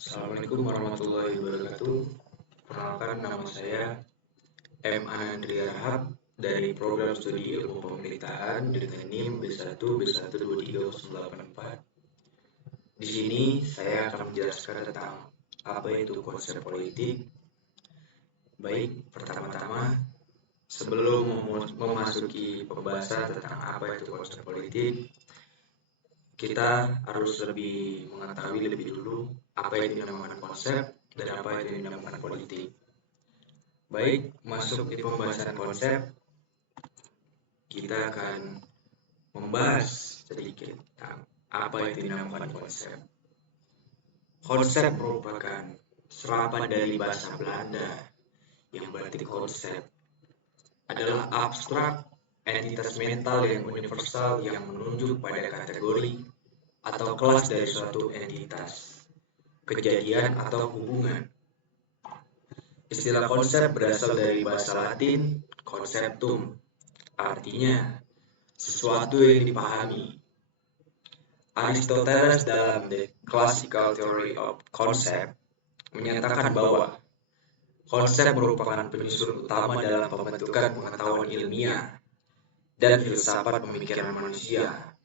Assalamualaikum warahmatullahi wabarakatuh. Perkenalkan, nama saya M. Andrea Rahab dari program studi ilmu pemerintahan dengan NIM B1 B1230884. Di sini saya akan menjelaskan tentang apa itu konsep politik. Baik, pertama-tama sebelum memasuki pembahasan tentang apa itu konsep politik, kita harus lebih mengetahui lebih dulu apa itu dinamakan konsep dan apa itu dinamakan politik. Baik, masuk di pembahasan konsep, kita akan membahas sedikit tentang apa itu dinamakan konsep. Konsep merupakan serapan dari bahasa Belanda yang berarti konsep adalah abstrak, entitas mental yang universal yang menunjuk pada kategori atau kelas dari suatu entitas, kejadian atau hubungan. Istilah konsep berasal dari bahasa Latin conceptum, artinya sesuatu yang dipahami. Aristoteles dalam The Classical Theory of Concept menyatakan bahwa konsep merupakan penyusun utama dalam pembentukan pengetahuan ilmiah dan filsafat pemikiran manusia.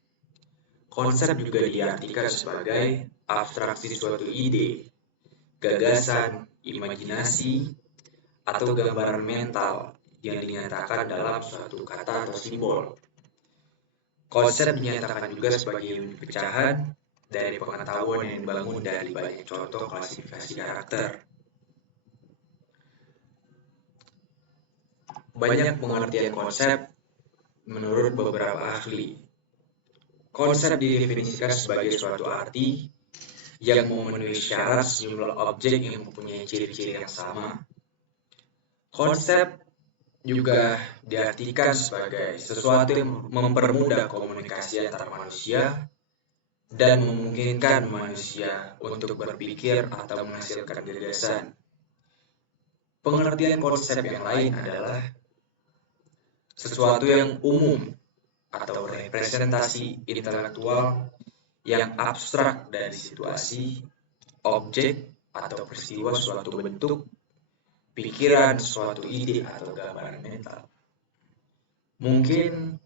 Konsep juga diartikan sebagai abstraksi suatu ide, gagasan, imajinasi, atau gambaran mental yang dinyatakan dalam suatu kata atau simbol. Konsep dinyatakan juga sebagai unit pecahan dari pengetahuan yang dibangun dari banyak contoh klasifikasi karakter. Banyak pengertian konsep menurut beberapa ahli. Konsep didefinisikan sebagai suatu arti yang memenuhi syarat sejumlah objek yang mempunyai ciri-ciri yang sama. Konsep juga diartikan sebagai sesuatu yang mempermudah komunikasi antar manusia dan memungkinkan manusia untuk berpikir atau menghasilkan gagasan. Pengertian konsep yang lain adalah sesuatu yang umum atau representasi intelektual yang abstrak dari situasi, objek, atau peristiwa suatu bentuk, pikiran, suatu ide, atau gambaran mental. Mungkin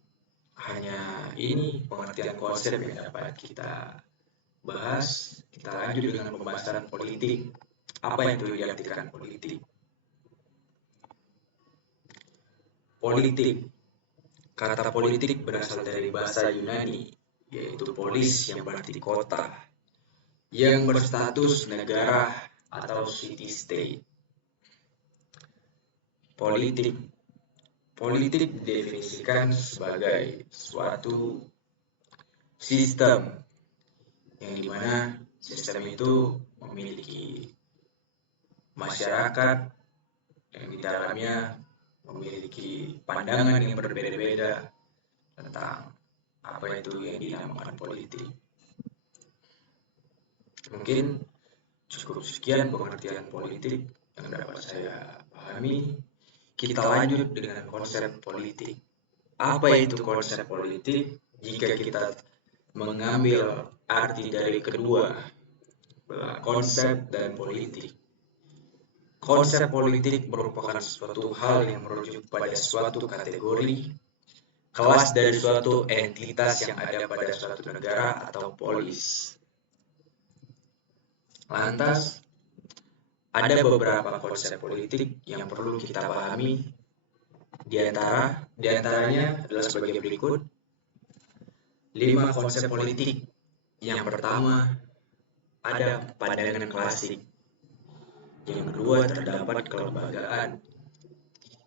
hanya ini pengertian konsep yang dapat kita bahas. Kita lanjut dengan pembahasan politik. Apa yang itu diartikan politik? Politik. Kata politik berasal dari bahasa Yunani, yaitu polis yang berarti kota, yang berstatus negara atau city-state. Politik. Politik didefinisikan sebagai suatu sistem yang dimana sistem itu memiliki masyarakat yang di dalamnya memiliki pandangan yang berbeda-beda tentang apa itu yang dinamakan politik. Mungkin cukup sekian pengertian politik yang dapat saya pahami. Kita lanjut dengan konsep politik. Apa itu konsep politik? Jika kita mengambil arti dari kedua, konsep dan politik. Konsep politik merupakan suatu hal yang merujuk pada suatu kategori, kelas dari suatu entitas yang ada pada suatu negara atau polis. Lantas, ada beberapa konsep politik yang perlu kita pahami. Di antaranya adalah sebagai berikut. 5 konsep politik. Yang pertama, ada pandangan klasik. Yang kedua, terdapat kelembagaan.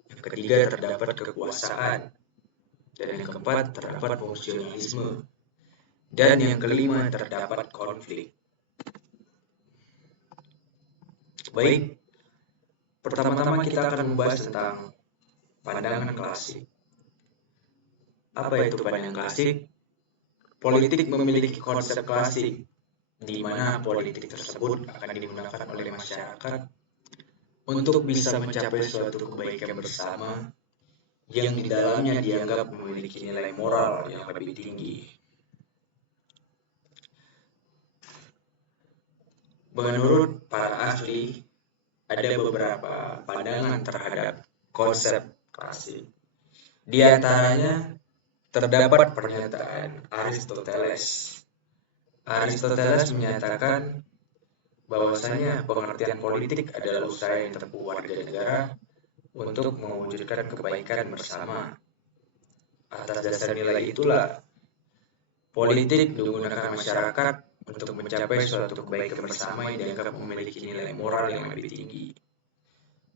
Yang ketiga, terdapat kekuasaan. Dan yang keempat, terdapat fungsionalisme. Dan yang kelima, terdapat konflik. Baik, pertama-tama kita akan membahas tentang pandangan klasik. Apa itu pandangan klasik? Politik memiliki konsep klasik, di mana politik tersebut akan digunakan oleh masyarakat untuk bisa mencapai suatu kebaikan bersama yang di dalamnya dianggap memiliki nilai moral yang lebih tinggi. Menurut para ahli, ada beberapa pandangan terhadap konsep klasik. Di antaranya terdapat pernyataan Aristoteles. Aristoteles menyatakan bahwasanya pengertian politik adalah usaha yang ditempuh warga negara untuk mewujudkan kebaikan bersama. Atas dasar nilai itulah, politik digunakan masyarakat untuk mencapai suatu kebaikan bersama yang dianggap memiliki nilai moral yang lebih tinggi.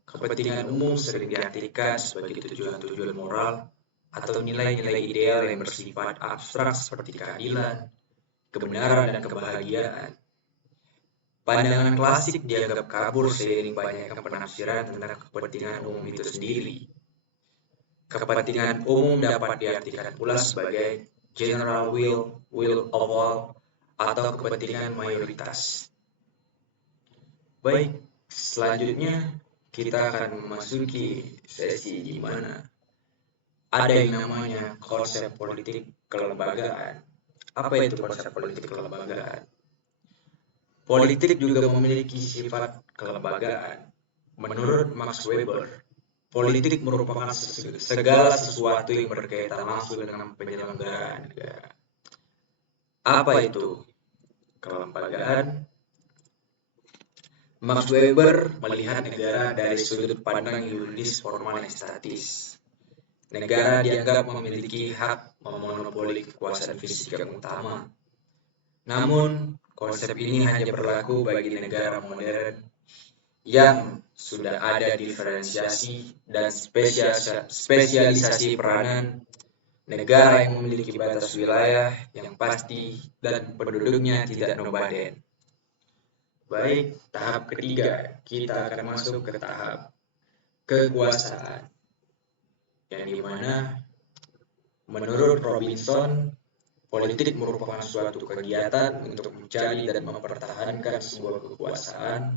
Kepentingan umum sering diartikan sebagai tujuan-tujuan moral atau nilai-nilai ideal yang bersifat abstrak seperti keadilan, kebenaran, dan kebahagiaan. Pandangan klasik dianggap kabur seiring banyaknya penafsiran tentang kepentingan umum itu sendiri. Kepentingan umum dapat diartikan pula sebagai general will of all, atau kepentingan mayoritas. Baik, selanjutnya kita akan memasuki sesi di mana ada yang namanya konsep politik kelembagaan. Apa itu konsep politik kelembagaan? Politik juga memiliki sifat kelembagaan. Menurut Max Weber, politik merupakan segala sesuatu yang berkaitan langsung dengan penyelenggaraan negara. Apa itu kelembagaan? Max Weber melihat negara dari sudut pandang yuridis formal yang statis. Negara dianggap memiliki hak memonopoli kekuasaan fisik yang utama. Namun, konsep ini hanya berlaku bagi negara modern yang sudah ada diferensiasi dan spesialisasi peranan, negara yang memiliki batas wilayah yang pasti dan penduduknya tidak nomaden. Baik, tahap ketiga, kita akan masuk ke tahap kekuasaan, yang dimana menurut Robinson, politik merupakan suatu kegiatan untuk mencari dan mempertahankan sebuah kekuasaan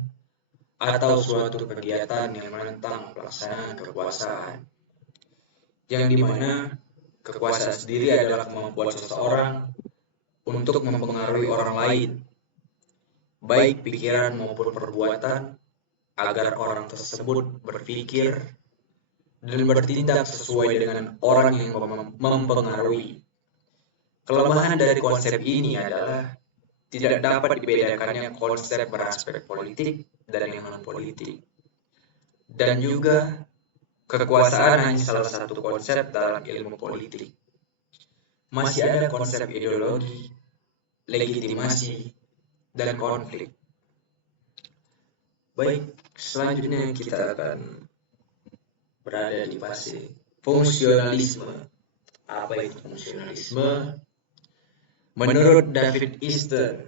atau suatu kegiatan yang menentang pelaksanaan kekuasaan, yang dimana kekuasaan sendiri adalah kemampuan seseorang untuk mempengaruhi orang lain, baik pikiran maupun perbuatan, agar orang tersebut berpikir dan bertindak sesuai dengan orang yang mempengaruhi. Kelemahan dari konsep ini adalah tidak dapat dibedakannya konsep beraspek politik dan yang non-politik. Dan juga kekuasaan hanya salah satu konsep dalam ilmu politik. Masih ada konsep ideologi, legitimasi, dan konflik. Baik, selanjutnya kita akan berada di fase fungsionalisme. Apa itu fungsionalisme? Menurut David Easton,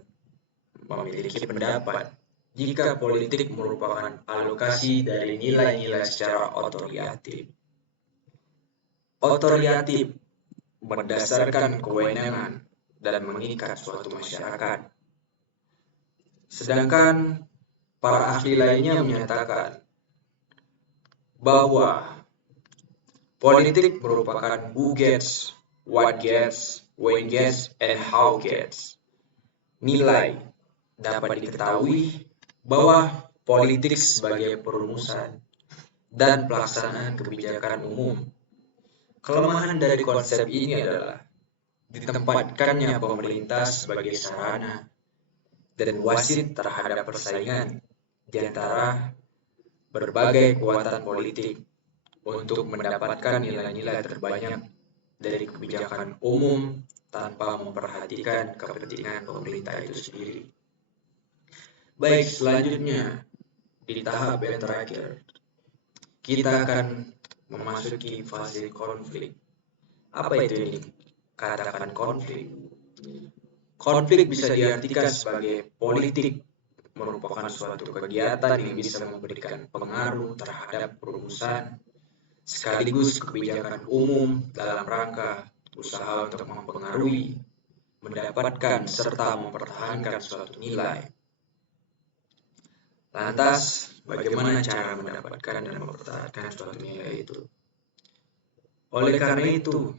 memiliki pendapat jika politik merupakan alokasi dari nilai-nilai secara otoritatif. Otoritatif berdasarkan kewenangan dan mengikat suatu masyarakat. Sedangkan para ahli lainnya menyatakan bahwa politik merupakan who gets, what gets, when gets, and how gets. Nilai dapat diketahui bahwa politik sebagai perumusan dan pelaksanaan kebijakan umum. Kelemahan dari konsep ini adalah ditempatkannya pemerintah sebagai sarana dan wasit terhadap persaingan di antara berbagai kekuatan politik untuk mendapatkan nilai-nilai terbanyak dari kebijakan umum tanpa memperhatikan kepentingan pemerintah itu sendiri. Baik, selanjutnya di tahap yang terakhir, kita akan memasuki fase konflik. Apa itu yang dikatakan konflik? Konflik bisa diartikan sebagai politik merupakan suatu kegiatan yang bisa memberikan pengaruh terhadap perumusan sekaligus kebijakan umum dalam rangka usaha untuk mempengaruhi, mendapatkan, serta mempertahankan suatu nilai. Lantas, bagaimana cara mendapatkan dan mempertahankan suatu nilai itu? Oleh karena itu,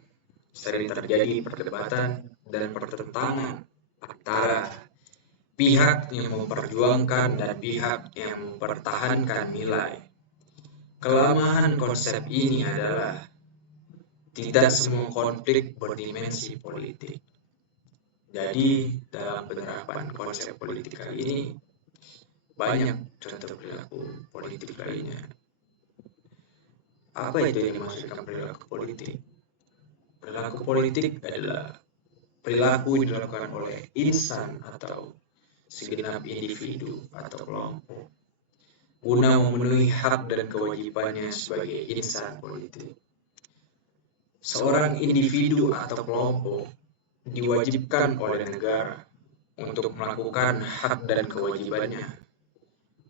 sering terjadi perdebatan dan pertentangan antara pihak yang memperjuangkan dan pihak yang mempertahankan nilai. Kelemahan konsep ini adalah tidak semua konflik berdimensi politik. Jadi, dalam penerapan konsep politik kali ini, banyak contoh perilaku politik lainnya. Apa itu yang dimaksudkan perilaku politik? Perilaku politik adalah perilaku yang dilakukan oleh insan atau segenap individu atau kelompok guna memenuhi hak dan kewajibannya sebagai insan politik. Seorang individu atau kelompok diwajibkan oleh negara untuk melakukan hak dan kewajibannya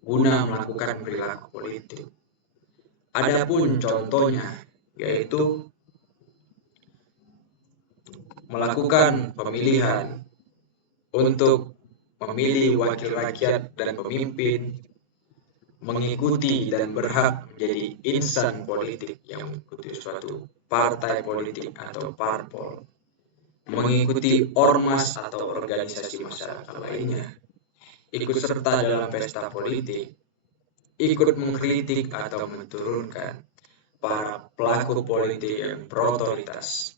guna melakukan perilaku politik. Adapun contohnya yaitu melakukan pemilihan untuk memilih wakil rakyat dan pemimpin, mengikuti dan berhak menjadi insan politik yang mengikuti suatu partai politik atau parpol, mengikuti ormas atau organisasi masyarakat lainnya, ikut serta dalam pesta politik, ikut mengkritik atau menurunkan para pelaku politik yang berotoritas,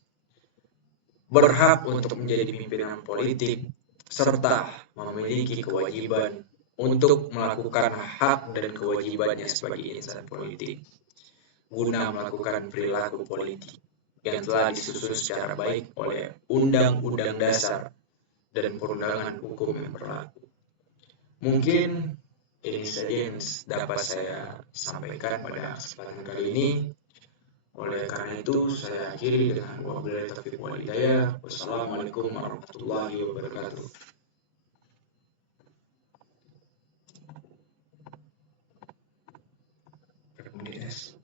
berhak untuk menjadi pimpinan politik, serta memiliki kewajiban untuk melakukan hak dan kewajibannya sebagai insan politik guna melakukan perilaku politik yang telah disusun secara baik oleh Undang-Undang Dasar dan perundangan hukum yang berlaku. Mungkin ini saja yang dapat saya sampaikan pada kesempatan kali ini. Oleh karena itu, saya akhiri dengan wabillahi taufiq wal hidayah. Wassalamualaikum warahmatullahi wabarakatuh. Berapa menit,